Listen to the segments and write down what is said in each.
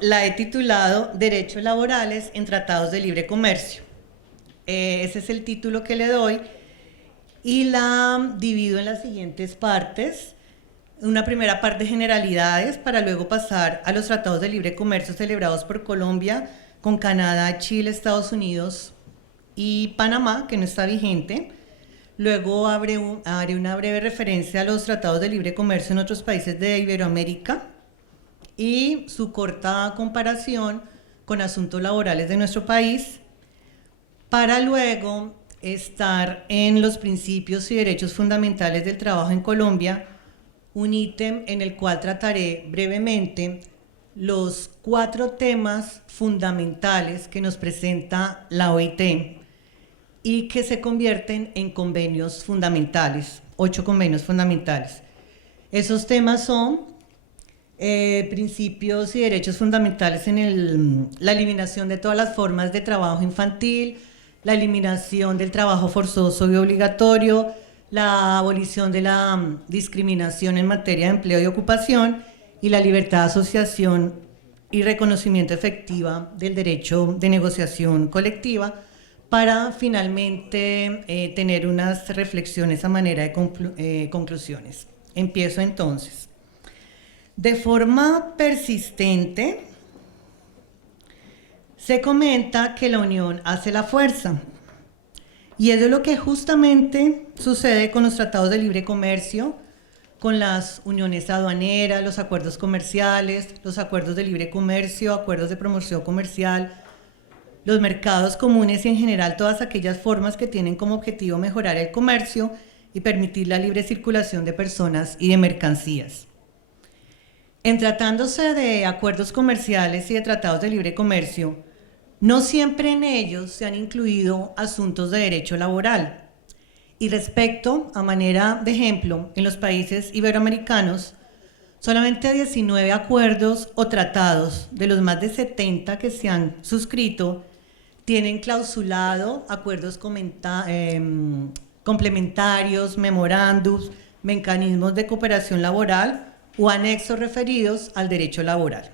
la he titulado Derechos laborales en tratados de libre comercio. Ese es el título que le doy y la divido en las siguientes partes. Una primera parte, generalidades, para luego pasar a los tratados de libre comercio celebrados por Colombia con Canadá, Chile, Estados Unidos y Panamá, que no está vigente. Luego haré una breve referencia a los tratados de libre comercio en otros países de Iberoamérica y su corta comparación con asuntos laborales de nuestro país, para luego estar en los principios y derechos fundamentales del trabajo en Colombia, un ítem en el cual trataré brevemente los 4 temas fundamentales que nos presenta la OIT y que se convierten en convenios fundamentales, 8 convenios fundamentales. Esos temas son principios y derechos fundamentales en la eliminación de todas las formas de trabajo infantil, la eliminación del trabajo forzoso y obligatorio, la abolición de la discriminación en materia de empleo y ocupación y la libertad de asociación y reconocimiento efectiva del derecho de negociación colectiva, para finalmente tener unas reflexiones a manera de conclusiones. Empiezo entonces. De forma persistente, se comenta que la unión hace la fuerza, y eso es lo que justamente sucede con los tratados de libre comercio, con las uniones aduaneras, los acuerdos comerciales, los acuerdos de libre comercio, acuerdos de promoción comercial, los mercados comunes y en general todas aquellas formas que tienen como objetivo mejorar el comercio y permitir la libre circulación de personas y de mercancías. En tratándose de acuerdos comerciales y de tratados de libre comercio, no siempre en ellos se han incluido asuntos de derecho laboral. Y respecto, a manera de ejemplo, en los países iberoamericanos, solamente 19 acuerdos o tratados de los más de 70 que se han suscrito tienen clausulado acuerdos complementarios, memorándums, mecanismos de cooperación laboral o anexos referidos al derecho laboral.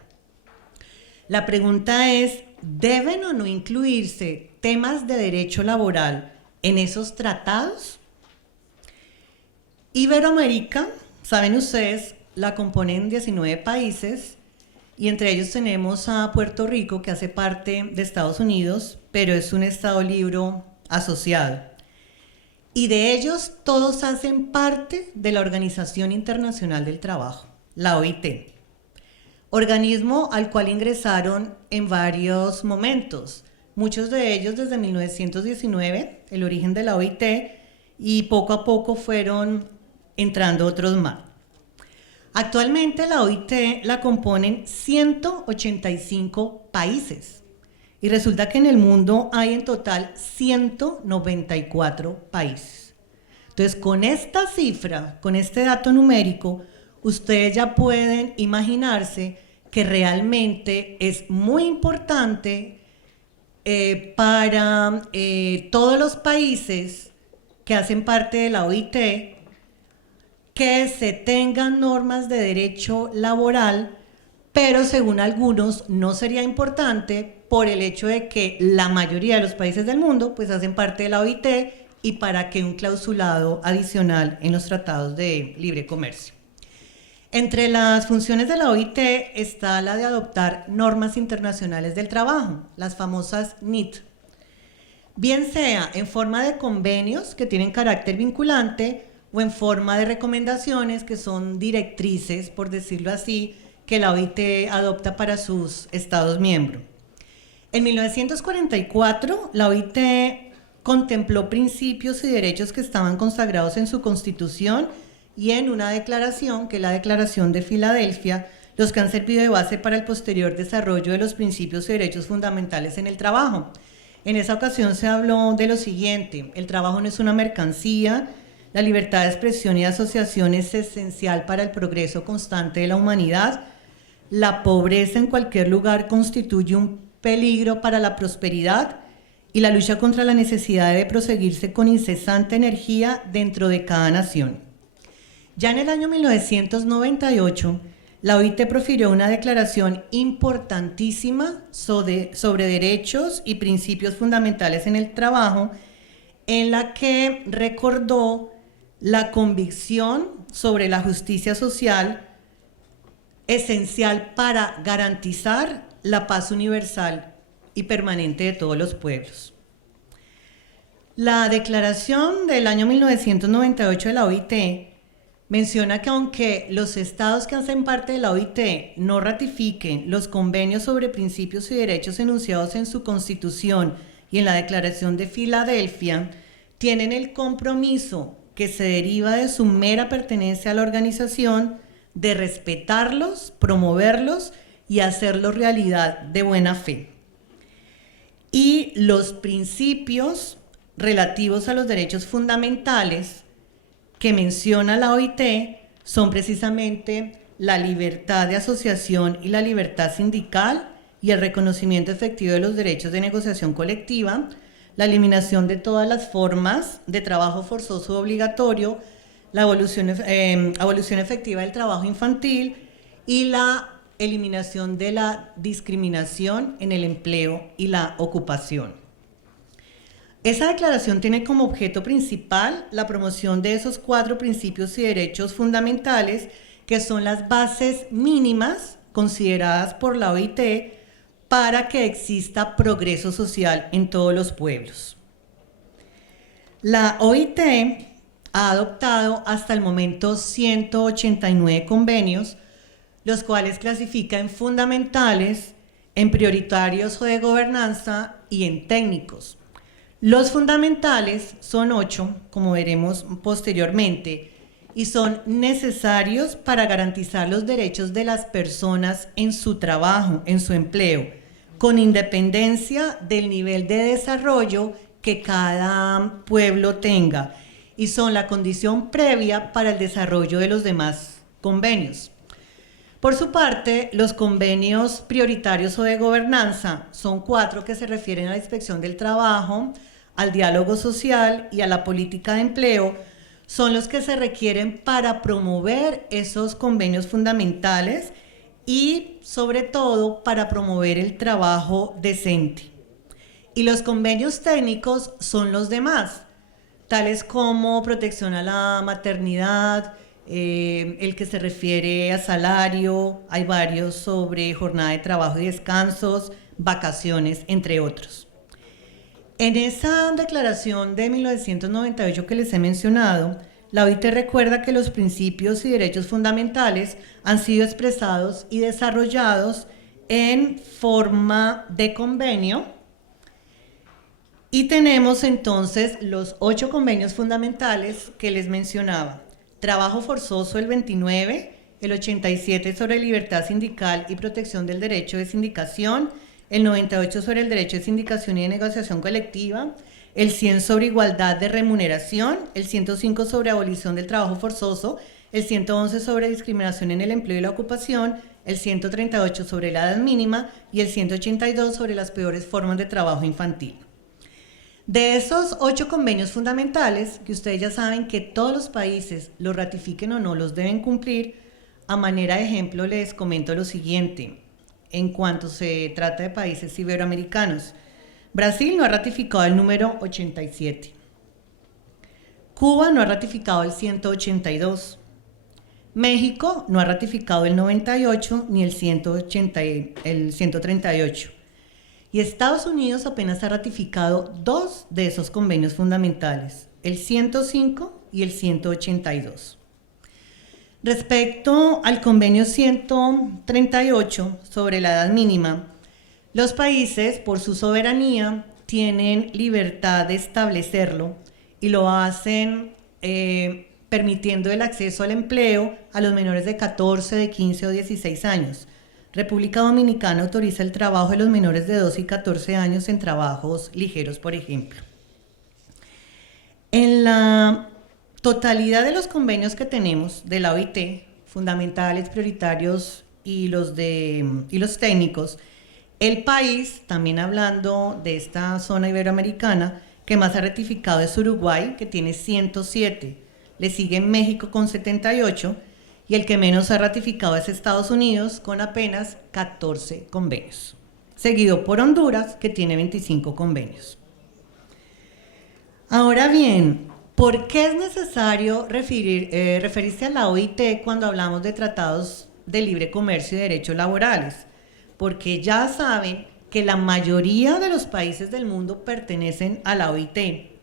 La pregunta es, ¿deben o no incluirse temas de derecho laboral en esos tratados? Iberoamérica, saben ustedes, la componen 19 países, y entre ellos tenemos a Puerto Rico, que hace parte de Estados Unidos, pero es un Estado libre asociado. Y de ellos todos hacen parte de la Organización Internacional del Trabajo, la OIT, organismo al cual ingresaron en varios momentos, muchos de ellos desde 1919, el origen de la OIT, y poco a poco fueron entrando otros más. Actualmente la OIT la componen 185 países y resulta que en el mundo hay en total 194 países. Entonces, con esta cifra, con este dato numérico, ustedes ya pueden imaginarse que realmente es muy importante para todos los países que hacen parte de la OIT que se tengan normas de derecho laboral, pero según algunos no sería importante por el hecho de que la mayoría de los países del mundo pues hacen parte de la OIT, y para que un clausulado adicional en los tratados de libre comercio. Entre las funciones de la OIT está la de adoptar normas internacionales del trabajo, las famosas NIT, bien sea en forma de convenios que tienen carácter vinculante o en forma de recomendaciones que son directrices, por decirlo así, que la OIT adopta para sus Estados miembros. En 1944, la OIT contempló principios y derechos que estaban consagrados en su Constitución y en una declaración, que es la Declaración de Filadelfia, los que han servido de base para el posterior desarrollo de los principios y derechos fundamentales en el trabajo. En esa ocasión se habló de lo siguiente: el trabajo no es una mercancía, la libertad de expresión y asociación es esencial para el progreso constante de la humanidad, la pobreza en cualquier lugar constituye un peligro para la prosperidad y la lucha contra la necesidad debe proseguirse con incesante energía dentro de cada nación. Ya en el año 1998, la OIT profirió una declaración importantísima sobre derechos y principios fundamentales en el trabajo, en la que recordó la convicción sobre la justicia social esencial para garantizar la paz universal y permanente de todos los pueblos. La declaración del año 1998 de la OIT menciona que aunque los estados que hacen parte de la OIT no ratifiquen los convenios sobre principios y derechos enunciados en su Constitución y en la Declaración de Filadelfia, tienen el compromiso que se deriva de su mera pertenencia a la organización de respetarlos, promoverlos y hacerlos realidad de buena fe. Y los principios relativos a los derechos fundamentales que menciona la OIT son precisamente la libertad de asociación y la libertad sindical y el reconocimiento efectivo de los derechos de negociación colectiva, la eliminación de todas las formas de trabajo forzoso o obligatorio, la abolición efectiva del trabajo infantil y la eliminación de la discriminación en el empleo y la ocupación. Esa declaración tiene como objeto principal la promoción de esos 4 principios y derechos fundamentales que son las bases mínimas consideradas por la OIT para que exista progreso social en todos los pueblos. La OIT ha adoptado hasta el momento 189 convenios, los cuales clasifica en fundamentales, en prioritarios o de gobernanza y en técnicos. Los fundamentales son 8, como veremos posteriormente, y son necesarios para garantizar los derechos de las personas en su trabajo, en su empleo, con independencia del nivel de desarrollo que cada pueblo tenga, y son la condición previa para el desarrollo de los demás convenios. Por su parte, los convenios prioritarios o de gobernanza son 4 que se refieren a la inspección del trabajo, al diálogo social y a la política de empleo. Son los que se requieren para promover esos convenios fundamentales y, sobre todo, para promover el trabajo decente. Y los convenios técnicos son los demás, tales como protección a la maternidad, el que se refiere a salario, hay varios sobre jornada de trabajo y descansos, vacaciones, entre otros. En esa declaración de 1998 que les he mencionado, la OIT recuerda que los principios y derechos fundamentales han sido expresados y desarrollados en forma de convenio, y tenemos entonces los 8 convenios fundamentales que les mencionaba. Trabajo forzoso el 29, el 87 sobre libertad sindical y protección del derecho de sindicación, el 98 sobre el derecho de sindicación y de negociación colectiva, el 100 sobre igualdad de remuneración, el 105 sobre abolición del trabajo forzoso, el 111 sobre discriminación en el empleo y la ocupación, el 138 sobre la edad mínima y el 182 sobre las peores formas de trabajo infantil. De esos 8 convenios fundamentales, que ustedes ya saben que todos los países, los ratifiquen o no, los deben cumplir, a manera de ejemplo les comento lo siguiente. En cuanto se trata de países iberoamericanos, Brasil no ha ratificado el número 87. Cuba no ha ratificado el 182. México no ha ratificado el 98 ni el 138. Y Estados Unidos apenas ha ratificado 2 de esos convenios fundamentales, el 105 y el 182. Respecto al convenio 138 sobre la edad mínima, los países, por su soberanía, tienen libertad de establecerlo y lo hacen permitiendo el acceso al empleo a los menores de 14, de 15 o 16 años. República Dominicana autoriza el trabajo de los menores de 12 y 14 años en trabajos ligeros, por ejemplo. En la totalidad de los convenios que tenemos de la OIT, fundamentales, prioritarios y los técnicos, el país, también hablando de esta zona iberoamericana, que más ha ratificado es Uruguay, que tiene 107. Le sigue México con 78 y el que menos ha ratificado es Estados Unidos, con apenas 14 convenios, seguido por Honduras, que tiene 25 convenios. Ahora bien, ¿por qué es necesario referirse a la OIT cuando hablamos de tratados de libre comercio y derechos laborales? Porque ya saben que la mayoría de los países del mundo pertenecen a la OIT.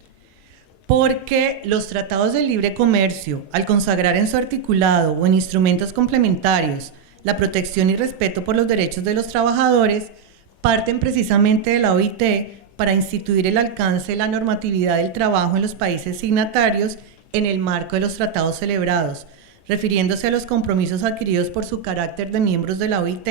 Porque los tratados de libre comercio, al consagrar en su articulado o en instrumentos complementarios la protección y respeto por los derechos de los trabajadores, parten precisamente de la OIT para instituir el alcance de la normatividad del trabajo en los países signatarios en el marco de los tratados celebrados, refiriéndose a los compromisos adquiridos por su carácter de miembros de la OIT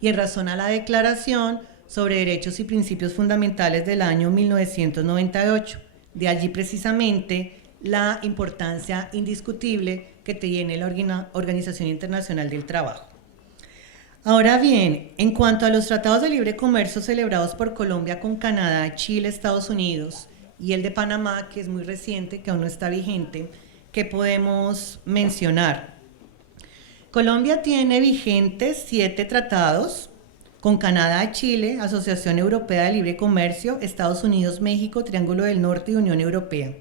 y en razón a la Declaración sobre Derechos y Principios Fundamentales del año 1998. De allí precisamente la importancia indiscutible que tiene la Organización Internacional del Trabajo. Ahora bien, en cuanto a los tratados de libre comercio celebrados por Colombia con Canadá, Chile, Estados Unidos y el de Panamá, que es muy reciente, que aún no está vigente, ¿qué podemos mencionar? Colombia tiene vigentes 7 tratados con Canadá, Chile, Asociación Europea de Libre Comercio, Estados Unidos, México, Triángulo del Norte y Unión Europea.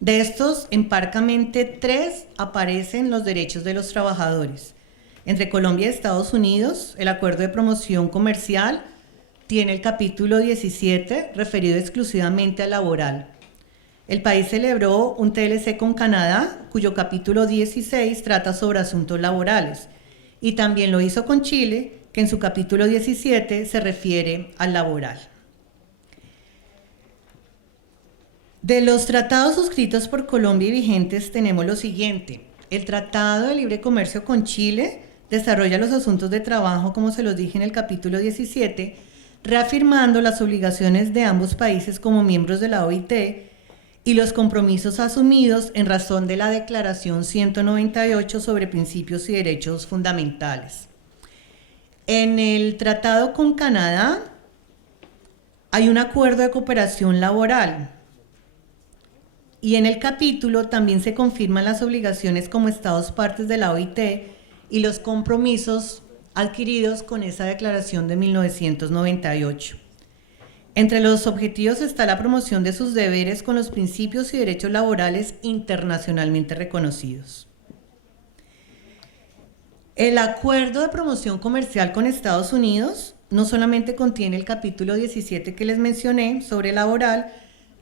De estos, en parcamente 3 aparecen los derechos de los trabajadores. Entre Colombia y Estados Unidos, el Acuerdo de Promoción Comercial tiene el capítulo 17, referido exclusivamente al laboral. El país celebró un TLC con Canadá, cuyo capítulo 16 trata sobre asuntos laborales, y también lo hizo con Chile, que en su capítulo 17 se refiere al laboral. De los tratados suscritos por Colombia y vigentes tenemos lo siguiente. El Tratado de Libre Comercio con Chile desarrolla los asuntos de trabajo, como se los dije en el capítulo 17, reafirmando las obligaciones de ambos países como miembros de la OIT y los compromisos asumidos en razón de la Declaración 198 sobre Principios y Derechos Fundamentales. En el tratado con Canadá hay un acuerdo de cooperación laboral y en el capítulo también se confirman las obligaciones como Estados partes de la OIT y los compromisos adquiridos con esa declaración de 1998. Entre los objetivos está la promoción de sus deberes con los principios y derechos laborales internacionalmente reconocidos. El Acuerdo de Promoción Comercial con Estados Unidos no solamente contiene el capítulo 17 que les mencioné sobre laboral,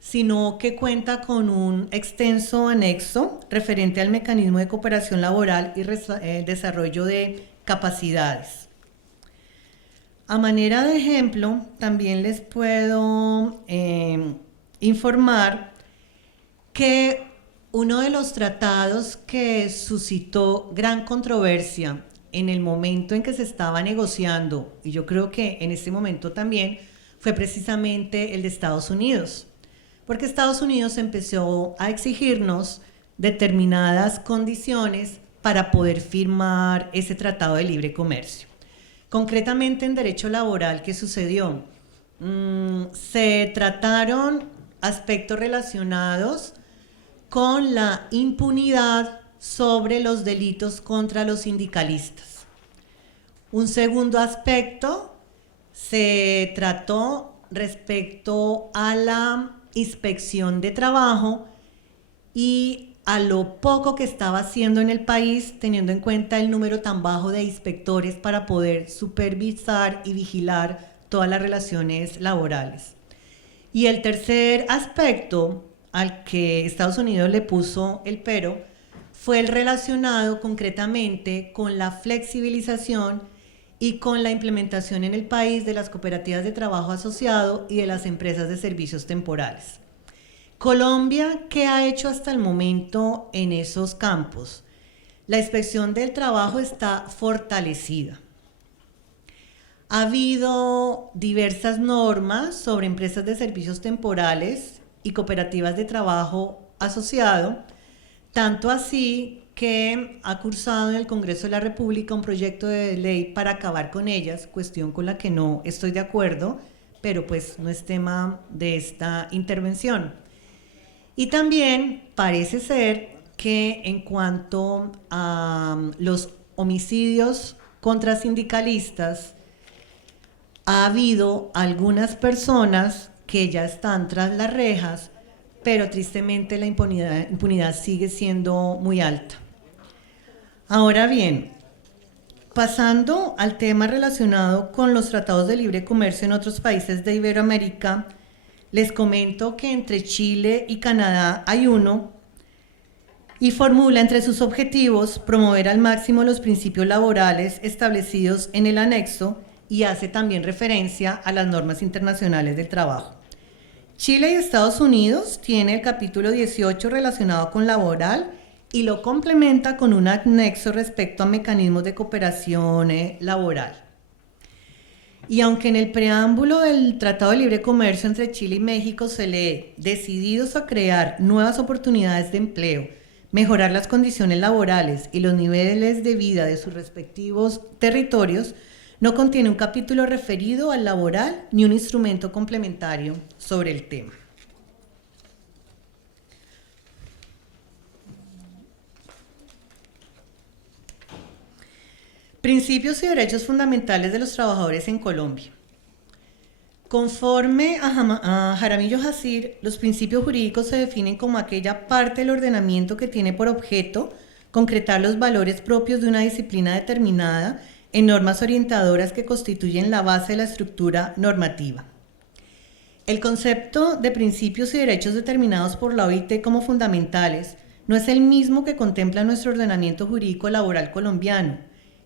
sino que cuenta con un extenso anexo referente al mecanismo de cooperación laboral y desarrollo de capacidades. A manera de ejemplo, también les puedo informar que uno de los tratados que suscitó gran controversia en el momento en que se estaba negociando, y yo creo que en este momento también, fue precisamente el de Estados Unidos, porque Estados Unidos empezó a exigirnos determinadas condiciones para poder firmar ese tratado de libre comercio. Concretamente en derecho laboral, ¿qué sucedió? Se trataron aspectos relacionados con la impunidad sobre los delitos contra los sindicalistas. Un segundo aspecto se trató respecto a la inspección de trabajo y a lo poco que estaba haciendo en el país, teniendo en cuenta el número tan bajo de inspectores para poder supervisar y vigilar todas las relaciones laborales. Y el tercer aspecto al que Estados Unidos le puso el pero fue el relacionado concretamente con la flexibilización y con la implementación en el país de las cooperativas de trabajo asociado y de las empresas de servicios temporales. Colombia, ¿qué ha hecho hasta el momento en esos campos? La inspección del trabajo está fortalecida. Ha habido diversas normas sobre empresas de servicios temporales y cooperativas de trabajo asociado, tanto así que ha cursado en el Congreso de la República un proyecto de ley para acabar con ellas, cuestión con la que no estoy de acuerdo, pero pues no es tema de esta intervención. Y también parece ser que en cuanto a los homicidios contra sindicalistas, ha habido algunas personas que ya están tras las rejas, pero tristemente la impunidad sigue siendo muy alta. Ahora bien, pasando al tema relacionado con los tratados de libre comercio en otros países de Iberoamérica, les comento que entre Chile y Canadá hay uno y formula entre sus objetivos promover al máximo los principios laborales establecidos en el anexo y hace también referencia a las normas internacionales del trabajo. Chile y Estados Unidos tiene el capítulo 18 relacionado con laboral y lo complementa con un anexo respecto a mecanismos de cooperación laboral. Y aunque en el preámbulo del Tratado de Libre Comercio entre Chile y México se lee decididos a crear nuevas oportunidades de empleo, mejorar las condiciones laborales y los niveles de vida de sus respectivos territorios, no contiene un capítulo referido al laboral ni un instrumento complementario sobre el tema. Principios y derechos fundamentales de los trabajadores en Colombia. Conforme a Jaramillo Jacir, los principios jurídicos se definen como aquella parte del ordenamiento que tiene por objeto concretar los valores propios de una disciplina determinada en normas orientadoras que constituyen la base de la estructura normativa. El concepto de principios y derechos determinados por la OIT como fundamentales no es el mismo que contempla nuestro ordenamiento jurídico laboral colombiano,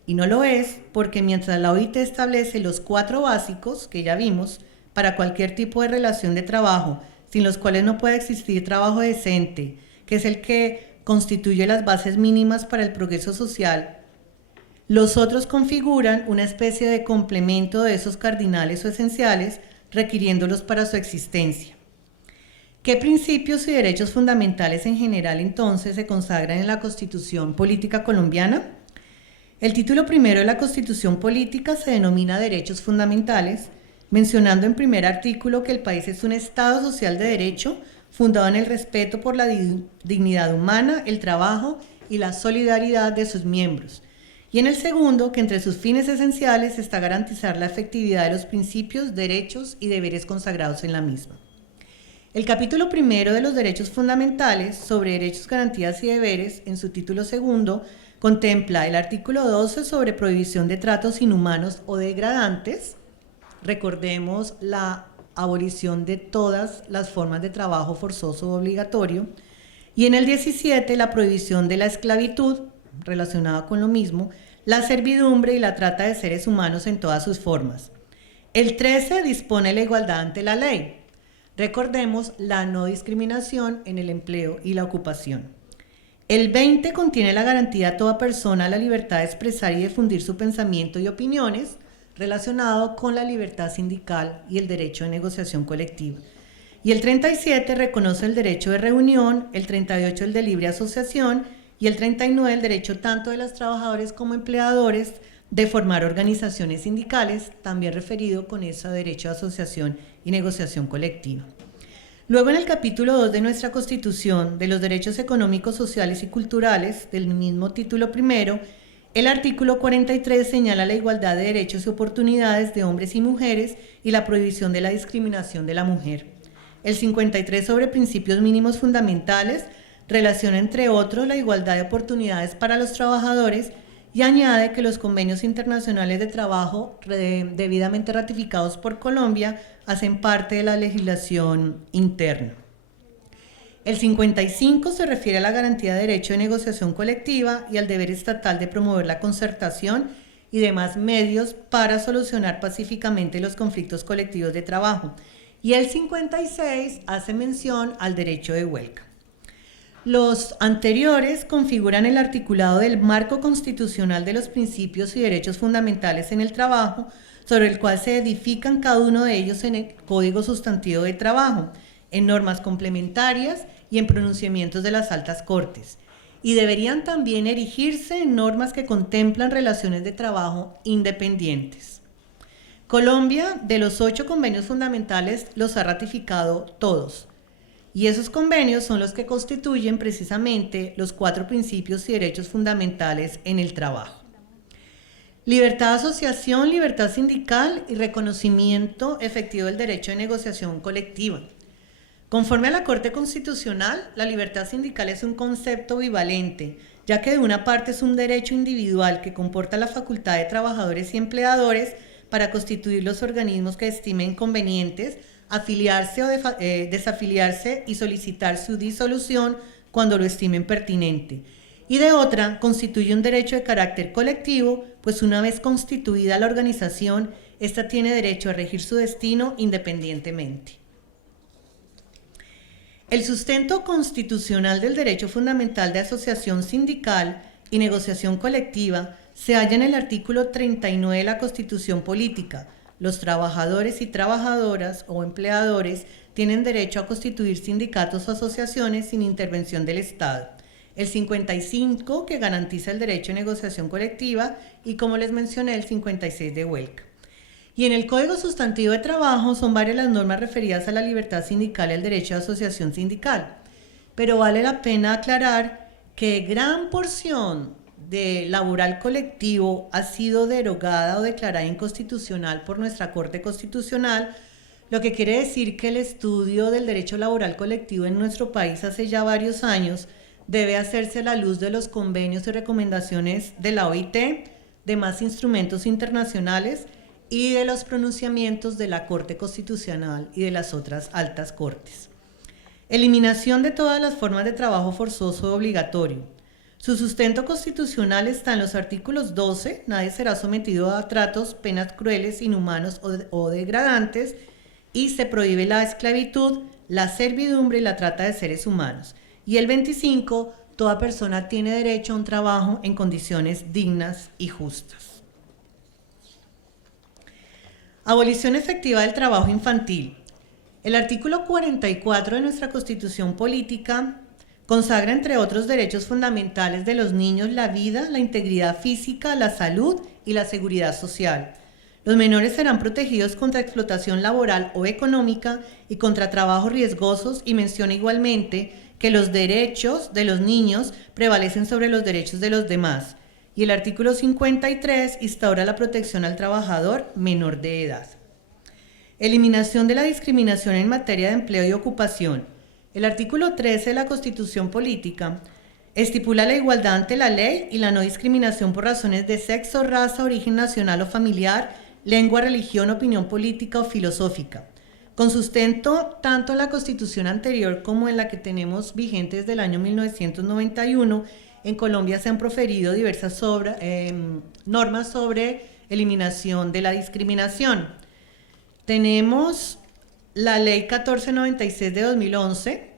y no lo es porque mientras la OIT establece los 4 básicos que ya vimos para cualquier tipo de relación de trabajo, sin los cuales no puede existir trabajo decente, que es el que constituye las bases mínimas para el progreso social, los otros configuran una especie de complemento de esos cardinales o esenciales, requiriéndolos para su existencia. ¿Qué principios y derechos fundamentales en general entonces se consagran en la Constitución Política Colombiana? El título primero de la Constitución Política se denomina Derechos Fundamentales, mencionando en primer artículo que el país es un Estado social de derecho fundado en el respeto por la dignidad humana, el trabajo y la solidaridad de sus miembros. Y en el segundo, que entre sus fines esenciales está garantizar la efectividad de los principios, derechos y deberes consagrados en la misma. El capítulo primero de los derechos fundamentales sobre derechos, garantías y deberes, en su título segundo, contempla el artículo 12 sobre prohibición de tratos inhumanos o degradantes. Recordemos la abolición de todas las formas de trabajo forzoso o obligatorio. Y en el 17, la prohibición de la esclavitud, relacionada con lo mismo, la servidumbre y la trata de seres humanos en todas sus formas. El 13 dispone la igualdad ante la ley. Recordemos la no discriminación en el empleo y la ocupación. El 20 contiene la garantía a toda persona la libertad de expresar y difundir su pensamiento y opiniones, relacionado con la libertad sindical y el derecho de negociación colectiva. Y el 37 reconoce el derecho de reunión, el 38 el de libre asociación y el 39 el derecho tanto de los trabajadores como empleadores de formar organizaciones sindicales, también referido con ese derecho de asociación y negociación colectiva. Luego, en el capítulo 2 de nuestra Constitución, de los derechos económicos, sociales y culturales, del mismo título primero, el artículo 43 señala la igualdad de derechos y oportunidades de hombres y mujeres y la prohibición de la discriminación de la mujer. El 53 sobre principios mínimos fundamentales relaciona, entre otros, la igualdad de oportunidades para los trabajadores y añade que los convenios internacionales de trabajo debidamente ratificados por Colombia hacen parte de la legislación interna. El 55 se refiere a la garantía de derecho de negociación colectiva y al deber estatal de promover la concertación y demás medios para solucionar pacíficamente los conflictos colectivos de trabajo. Y el 56 hace mención al derecho de huelga. Los anteriores configuran el articulado del marco constitucional de los principios y derechos fundamentales en el trabajo, sobre el cual se edifican cada uno de ellos en el Código Sustantivo de Trabajo, en normas complementarias y en pronunciamientos de las altas cortes, y deberían también erigirse en normas que contemplan relaciones de trabajo independientes. Colombia, de los 8 convenios fundamentales, los ha ratificado todos. Y esos convenios son los que constituyen precisamente los 4 principios y derechos fundamentales en el trabajo. Libertad de asociación, libertad sindical y reconocimiento efectivo del derecho de negociación colectiva. Conforme a la Corte Constitucional, la libertad sindical es un concepto bivalente, ya que de una parte es un derecho individual que comporta la facultad de trabajadores y empleadores para constituir los organismos que estimen convenientes, afiliarse o desafiliarse y solicitar su disolución cuando lo estimen pertinente. Y de otra, constituye un derecho de carácter colectivo, pues una vez constituida la organización, ésta tiene derecho a regir su destino independientemente. El sustento constitucional del derecho fundamental de asociación sindical y negociación colectiva se halla en el artículo 39 de la Constitución Política. Los trabajadores y trabajadoras o empleadores tienen derecho a constituir sindicatos o asociaciones sin intervención del Estado. El 55, que garantiza el derecho de negociación colectiva, y como les mencioné, el 56 de huelga. Y en el Código Sustantivo de Trabajo son varias las normas referidas a la libertad sindical y al derecho de asociación sindical. Pero vale la pena aclarar que gran porción de laboral colectivo ha sido derogada o declarada inconstitucional por nuestra Corte Constitucional, lo que quiere decir que el estudio del derecho laboral colectivo en nuestro país hace ya varios años debe hacerse a la luz de los convenios y recomendaciones de la OIT, de más instrumentos internacionales y de los pronunciamientos de la Corte Constitucional y de las otras altas cortes. Eliminación de todas las formas de trabajo forzoso o obligatorio. Su sustento constitucional está en los artículos 12, nadie será sometido a tratos, penas crueles, inhumanos o degradantes, y se prohíbe la esclavitud, la servidumbre y la trata de seres humanos. Y el 25, toda persona tiene derecho a un trabajo en condiciones dignas y justas. Abolición efectiva del trabajo infantil. El artículo 44 de nuestra Constitución Política consagra, entre otros derechos fundamentales de los niños, la vida, la integridad física, la salud y la seguridad social. Los menores serán protegidos contra explotación laboral o económica y contra trabajos riesgosos, y menciona igualmente que los derechos de los niños prevalecen sobre los derechos de los demás. Y el artículo 53 instaura la protección al trabajador menor de edad. Eliminación de la discriminación en materia de empleo y ocupación. El artículo 13 de la Constitución Política estipula la igualdad ante la ley y la no discriminación por razones de sexo, raza, origen nacional o familiar, lengua, religión, opinión política o filosófica. Con sustento tanto en la Constitución anterior como en la que tenemos vigente desde el año 1991, en Colombia se han proferido diversas normas sobre eliminación de la discriminación. Tenemos la Ley 1496 de 2011,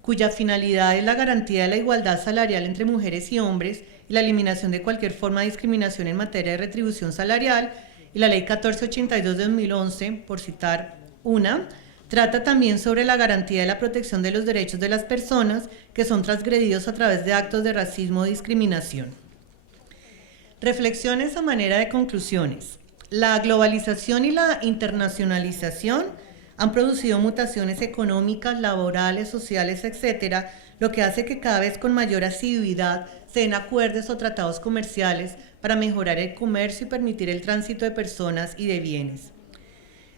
cuya finalidad es la garantía de la igualdad salarial entre mujeres y hombres y la eliminación de cualquier forma de discriminación en materia de retribución salarial. Y la Ley 1482 de 2011, por citar una, trata también sobre la garantía de la protección de los derechos de las personas que son transgredidos a través de actos de racismo o discriminación. Reflexiones a manera de conclusiones. La globalización y la internacionalización han producido mutaciones económicas, laborales, sociales, etc., lo que hace que cada vez con mayor asiduidad se den acuerdos o tratados comerciales para mejorar el comercio y permitir el tránsito de personas y de bienes.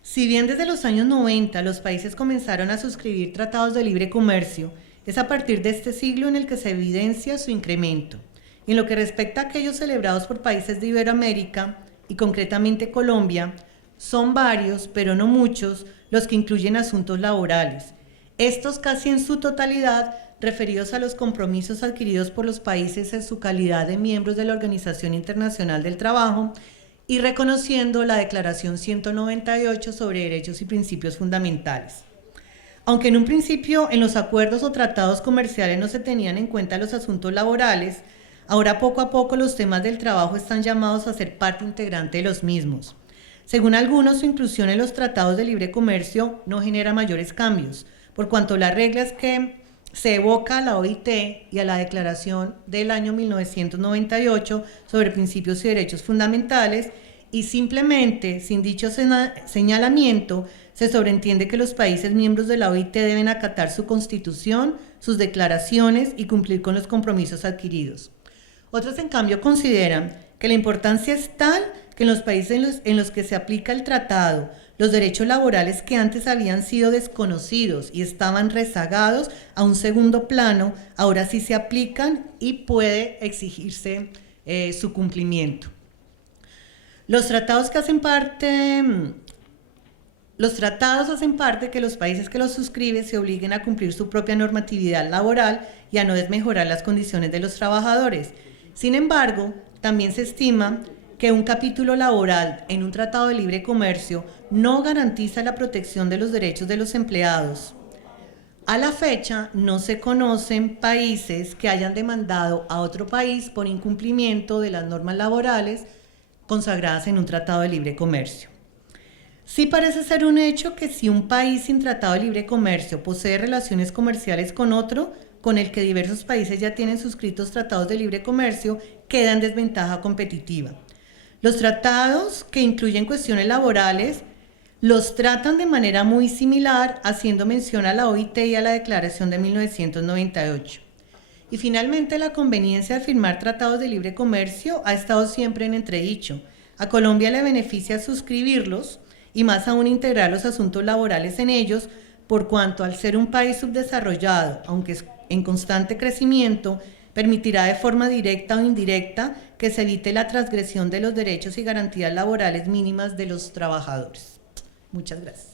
Si bien desde los años 90 los países comenzaron a suscribir tratados de libre comercio, es a partir de este siglo en el que se evidencia su incremento. Y en lo que respecta a aquellos celebrados por países de Iberoamérica, y concretamente Colombia, son varios, pero no muchos, los que incluyen asuntos laborales. Estos casi en su totalidad referidos a los compromisos adquiridos por los países en su calidad de miembros de la Organización Internacional del Trabajo, y reconociendo la Declaración 198 sobre Derechos y Principios Fundamentales. Aunque en un principio en los acuerdos o tratados comerciales no se tenían en cuenta los asuntos laborales, ahora poco a poco los temas del trabajo están llamados a ser parte integrante de los mismos. Según algunos, su inclusión en los tratados de libre comercio no genera mayores cambios, por cuanto las reglas que se evoca a la OIT y a la Declaración del año 1998 sobre Principios y Derechos Fundamentales, y simplemente, sin dicho señalamiento, se sobreentiende que los países miembros de la OIT deben acatar su constitución, sus declaraciones y cumplir con los compromisos adquiridos. Otros, en cambio, consideran que la importancia es tal que en los países en los que se aplica el tratado, los derechos laborales que antes habían sido desconocidos y estaban rezagados a un segundo plano, ahora sí se aplican y puede exigirse su cumplimiento. Los tratados hacen parte que los países que los suscriben se obliguen a cumplir su propia normatividad laboral y a no desmejorar las condiciones de los trabajadores. Sin embargo, también se estima que un capítulo laboral en un tratado de libre comercio no garantiza la protección de los derechos de los empleados. A la fecha, no se conocen países que hayan demandado a otro país por incumplimiento de las normas laborales consagradas en un tratado de libre comercio. Sí parece ser un hecho que si un país sin tratado de libre comercio posee relaciones comerciales con otro, con el que diversos países ya tienen suscritos tratados de libre comercio, queda en desventaja competitiva. Los tratados que incluyen cuestiones laborales los tratan de manera muy similar, haciendo mención a la OIT y a la Declaración de 1998. Y finalmente, la conveniencia de firmar tratados de libre comercio ha estado siempre en entredicho. A Colombia le beneficia suscribirlos y más aún integrar los asuntos laborales en ellos, por cuanto al ser un país subdesarrollado, aunque es en constante crecimiento, permitirá de forma directa o indirecta que se evite la transgresión de los derechos y garantías laborales mínimas de los trabajadores. Muchas gracias.